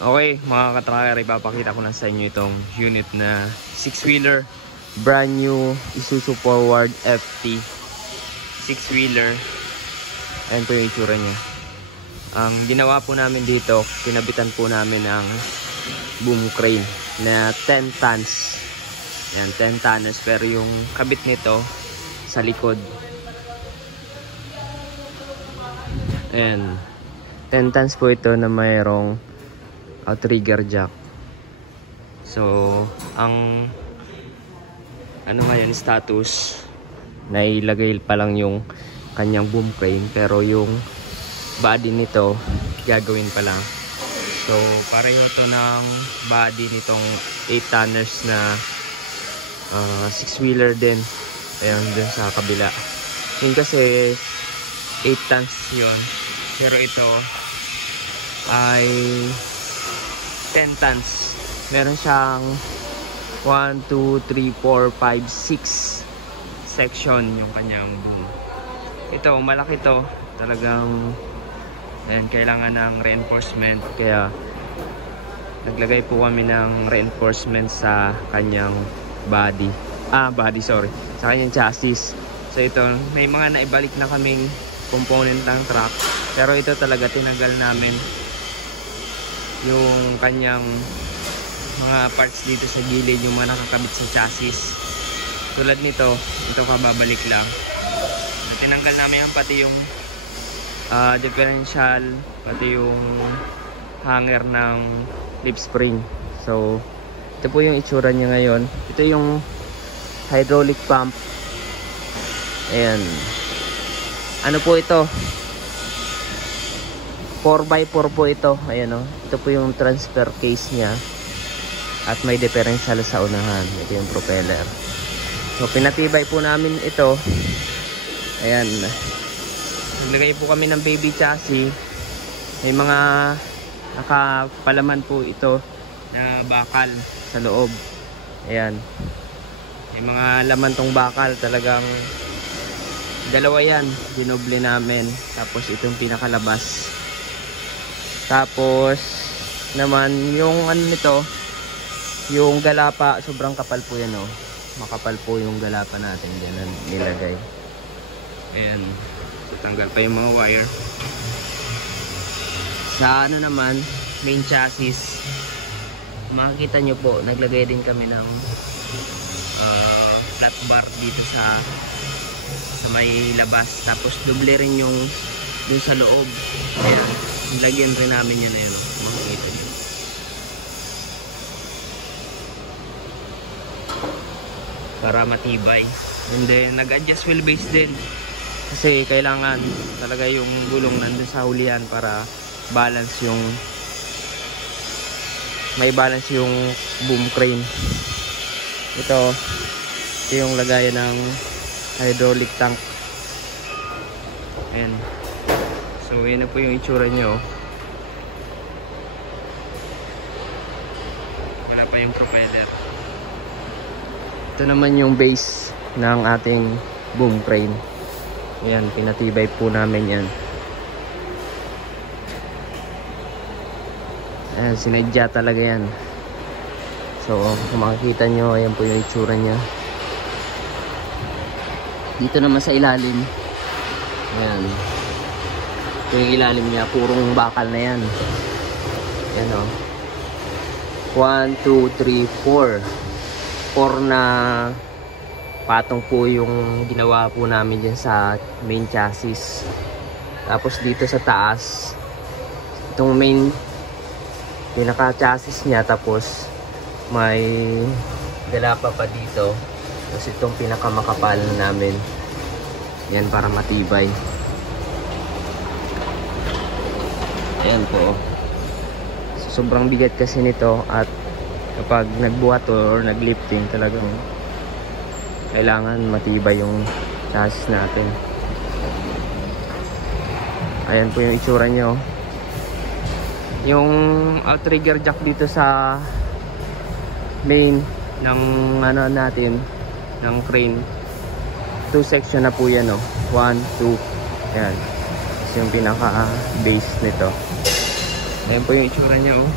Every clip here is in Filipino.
Okay mga katracker, ipapakita ko na sa inyo itong unit na 6-wheeler brand new Isuzu Forward FT 6-wheeler. Ayan po yung itsura niya. Ang ginawa po namin dito, kinabitan po namin ang boom crane na 10 tons. Ayan, 10 tons, pero yung kabit nito sa likod. Ayan, 10 tons po ito na mayroong trigger jack. So ang ano ngayon status, nailagay pa lang yung kanyang boom crane, pero yung body nito gagawin pa lang. So pareho to ng body nitong 8 tonners na 6-wheeler din. Ayan dun sa kabila, yun kasi 8 tons yun, pero ito ay 10 tons. Meron siyang 1, 2, 3, 4, 5, 6 section yung kanyang boom. Ito, malaki to. Talagang kailangan ng reinforcement. Kaya naglagay po kami ng reinforcement sa kanyang body. Sa kanyang chassis. So ito, may mga naibalik na kaming component ng truck. Pero ito talaga tinanggal namin yung kanyang mga parts dito sa gilid, yung mga nakakabit sa chassis. Tulad nito, ito kababalik lang. Tinanggal namin yan, pati yung differential, pati yung hanger ng lip spring. So ito po yung itsura niya ngayon. Ito yung hydraulic pump. Ayan, ano po ito, 4x4 po ito. Ayan o, ito po yung transfer case nya. At may differential sa unahan. Ito yung propeller. So pinatibay po namin ito. Ayan, naglagay po kami ng baby chassis. May mga nakapalaman po ito na bakal sa loob. Ayan, may mga laman tong bakal. Talagang dalawa yan, dinoble namin. Tapos itong pinakalabas. Tapos naman yung ano nito, yung galapa, sobrang kapal po yan, oh. Makapal po yung galapa natin, diyan nilagay. Ayan, tanggal pa yung mga wire. Sa ano naman, main chassis, makikita nyo po, naglagay din kami ng flat bar dito sa may labas. Tapos doble rin yung dun sa loob. Ayan, lagyan rin namin yun na yun, makikita nyo. Para matibay. And then nag-adjust wheelbase din, kasi kailangan talaga yung gulong nandun sa hulihan para balance yung may balance yung boom crane. Ito yung lagayan ng hydraulic tank. Ayan. So yun na po yung itsura nyo. Wala pa yung propeller. Ito naman yung base ng ating boom crane. Ayan, pinatibay po namin yan. Ayan, sinadya talaga yan. So kung makikita nyo, ayan po yung itsura nya. Dito naman sa ilalim, ayan, ito yung ilalim nya, purong bakal na yan. Ayan o, 1, 2, 3, 4 na patong po yung ginawa po namin dyan sa main chassis. Tapos dito sa taas, itong main pinaka chassis nya, tapos may galapa pa dito. Tapos itong pinaka makapal namin yan para matibay. Ayan po, so, sobrang bigat kasi nito, at kapag nagbuhat or naglifting, talagang kailangan matibay yung chassis natin. Ayan po yung itsura nyo. Yung outrigger jack dito sa main ng ano natin, ng crane, 2 section na po yan, oh. 1, 2, ayan. Ito yung pinaka base nito. Ayan po yung itsura niya, oh.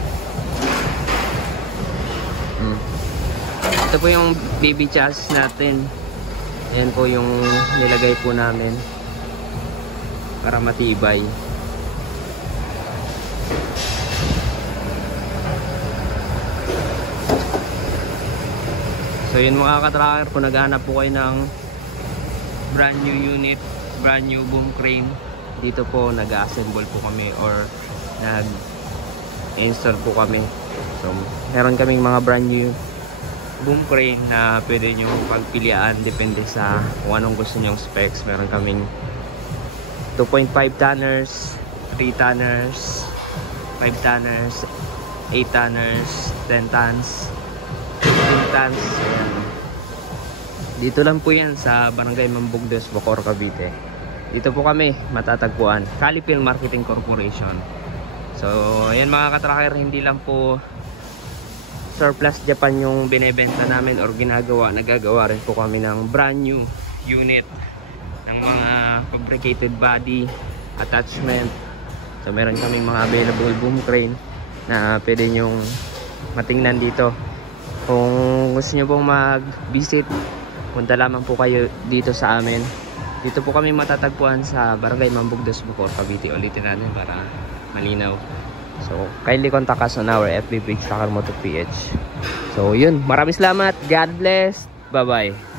Ito po yung baby chassis natin. Ayan po yung nilagay po namin para matibay. So yun mga ka-tracker, kung naghahanap po kayo ng brand new unit, brand new boom crane, dito po nag-assemble po kami or nag-install po kami. So meron kaming mga brand new boom crane na pwede nyo pagpilian depende sa kung anong gusto nyong specs. Meron kaming 2.5 tonners, 3 tonners, 5 tonners, 8 tonners, 10 tons, 15 tons. Ayan. Dito lang po yan sa Barangay Mambugdos, Bacoor, Cavite. Dito po kami matatagpuan, Calipil Marketing Corporation. So ayan mga ka-tracker, hindi lang po surplus Japan yung binebenta namin or ginagawa, nagagawa rin po kami ng brand new unit ng mga fabricated body attachment. So meron kaming mga available boom crane na pwede nyong matingnan dito. Kung gusto nyo pong mag-visit, punta lamang po kayo dito sa amin. Dito po kami matatagpuan sa Barangay Mambugdos, Bacoor, Cavite. Ulitin natin para malinaw. So, kindly contact us on our FB page, Tracker Moto PH. So, yun. Maraming salamat. God bless. Bye-bye.